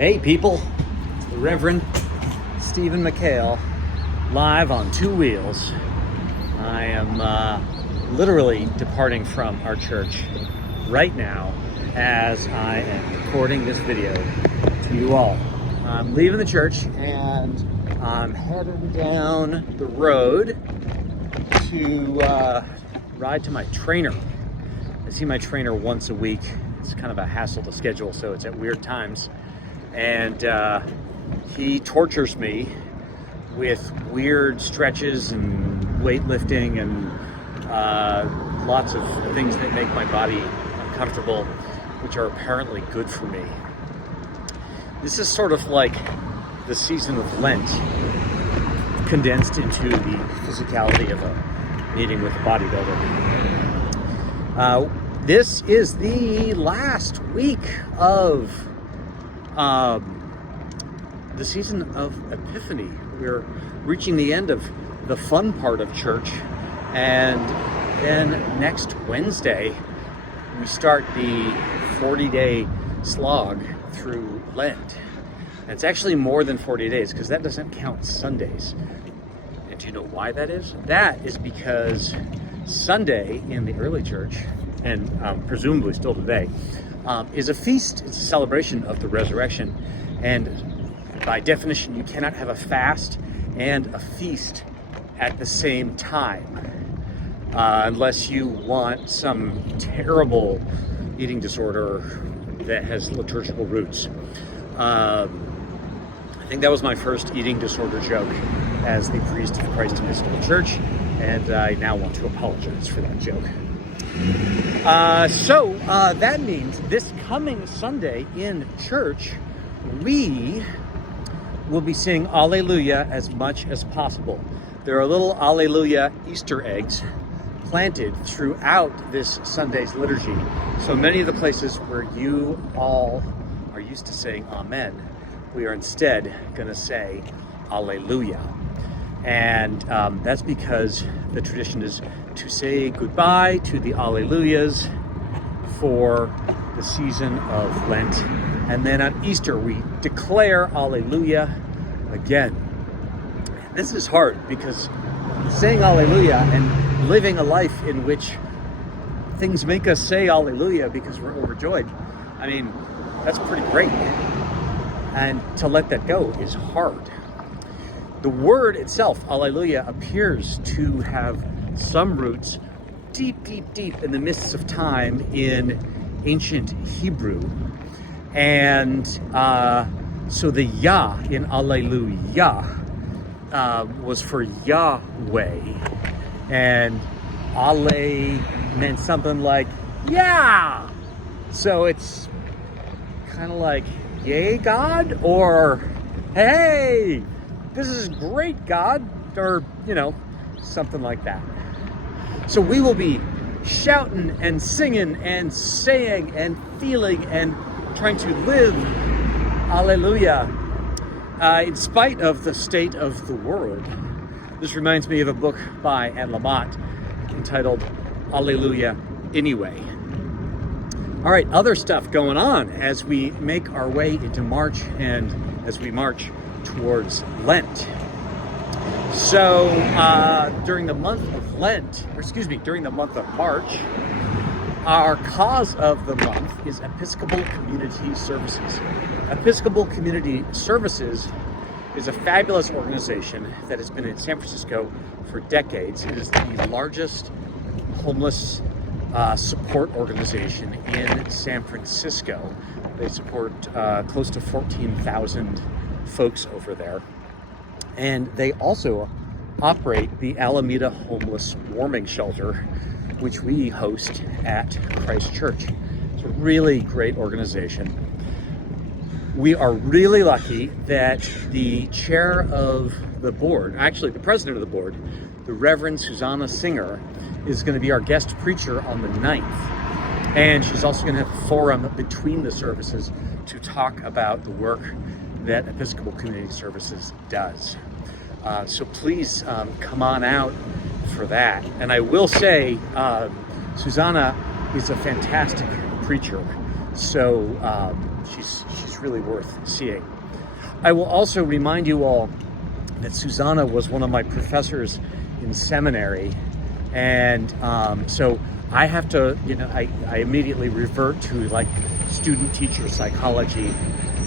Hey people, the Reverend Stephen McHale, live on two wheels. I am literally departing from our church right now as I am recording this video to you all. I'm leaving the church and I'm heading down the road to ride to my trainer. I see my trainer once a week. It's kind of a hassle to schedule, so it's at weird times. And he tortures me with weird stretches and weightlifting and lots of things that make my body uncomfortable, which are apparently good for me. This is sort of like the season of Lent condensed into the physicality of a meeting with a bodybuilder. This is the last week of the season of Epiphany. We're reaching the end of the fun part of church, and then next Wednesday we start the 40-day slog through Lent. And it's actually more than 40 days because that doesn't count Sundays. And do you know why that is? That is because Sunday in the early church, and presumably still today, is a feast. It's a celebration of the resurrection. And by definition, you cannot have a fast and a feast at the same time unless you want some terrible eating disorder that has liturgical roots. I think that was my first eating disorder joke as the priest of Christ Episcopal Church, and I now want to apologize for that joke. So that means this coming Sunday in church, we will be saying Alleluia as much as possible. There are little Alleluia Easter eggs planted throughout this Sunday's liturgy. So many of the places where you all are used to saying Amen, we are instead going to say Alleluia. And that's because the tradition is to say goodbye to the Alleluias for the season of Lent. And then on Easter, we declare Alleluia again. This is hard because saying Alleluia and living a life in which things make us say Alleluia because we're overjoyed, I mean, that's pretty great. And to let that go is hard. The word itself, Alleluia, appears to have some roots deep, deep, deep in the mists of time in ancient Hebrew. And so the Yah in Alleluia was for Yahweh. And Ale meant something like, yeah! So it's kind of like, yay, God? Or, hey, this is great, God, or, something like that. So we will be shouting and singing and saying and feeling and trying to live Alleluia in spite of the state of the world. This reminds me of a book by Anne Lamott entitled Alleluia Anyway. All right, other stuff going on as we make our way into March and as we march towards Lent. So during the month of March, our cause of the month is Episcopal Community Services. Episcopal Community Services is a fabulous organization that has been in San Francisco for decades. It is the largest homeless support organization in San Francisco. They support close to 14,000 folks over there. And they also operate the Alameda Homeless Warming Shelter, which we host at Christ Church. It's a really great organization. We are really lucky that the chair of the board, actually the president of the board, the Reverend Susanna Singer, is going to be our guest preacher on the 9th. And she's also going to have a forum between the services to talk about the work that Episcopal Community Services does. So please come on out for that. And I will say, Susanna is a fantastic preacher. So she's really worth seeing. I will also remind you all that Susanna was one of my professors in seminary, and so I have to, I immediately revert to like student teacher psychology,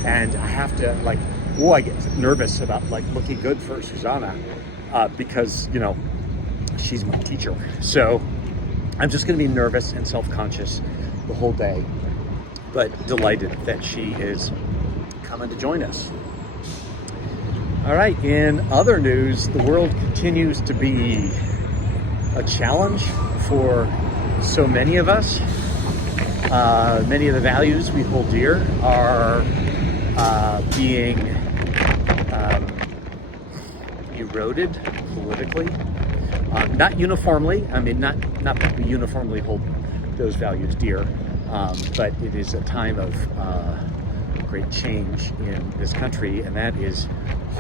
and I have to I get nervous about like looking good for Susanna because she's my teacher. So I'm just going to be nervous and self-conscious the whole day, but delighted that she is coming to join us. All right, in other news, the world continues to be a challenge for so many of us. Many of the values we hold dear are being eroded politically. Not uniformly. I mean, not that we uniformly hold those values dear, but it is a time of great change in this country, and that is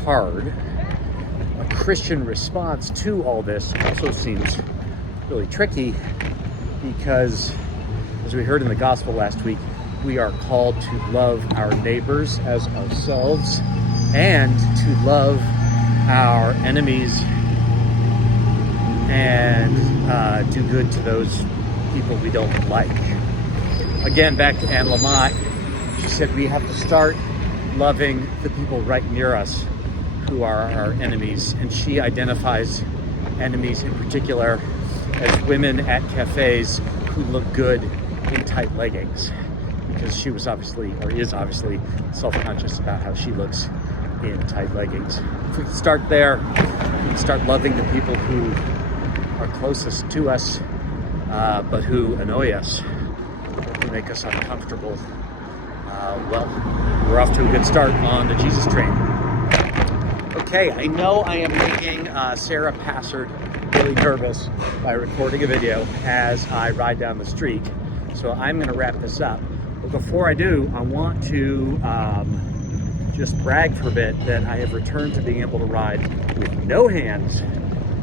hard. A Christian response to all this also seems really tricky because, as we heard in the gospel last week, we are called to love our neighbors as ourselves and to love our enemies and do good to those people we don't like. Again, back to Anne Lamott, she said we have to start loving the people right near us who are our enemies, and she identifies enemies in particular as women at cafes who look good in tight leggings, because she was is obviously self-conscious about how she looks in tight leggings. If we can start there, we can start loving the people who are closest to us, but who annoy us, who make us uncomfortable. Well, we're off to a good start on the Jesus train. Okay, I know I am making Sarah Passard really nervous by recording a video as I ride down the street, so I'm going to wrap this up. But before I do, I want to just brag for a bit that I have returned to being able to ride with no hands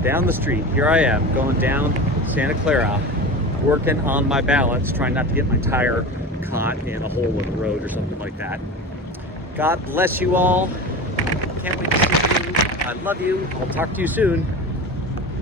down the street. Here I am going down Santa Clara, working on my balance, trying not to get my tire caught in a hole in the road or something like that. God bless you all. Can't wait to see you. I love you. I'll talk to you soon.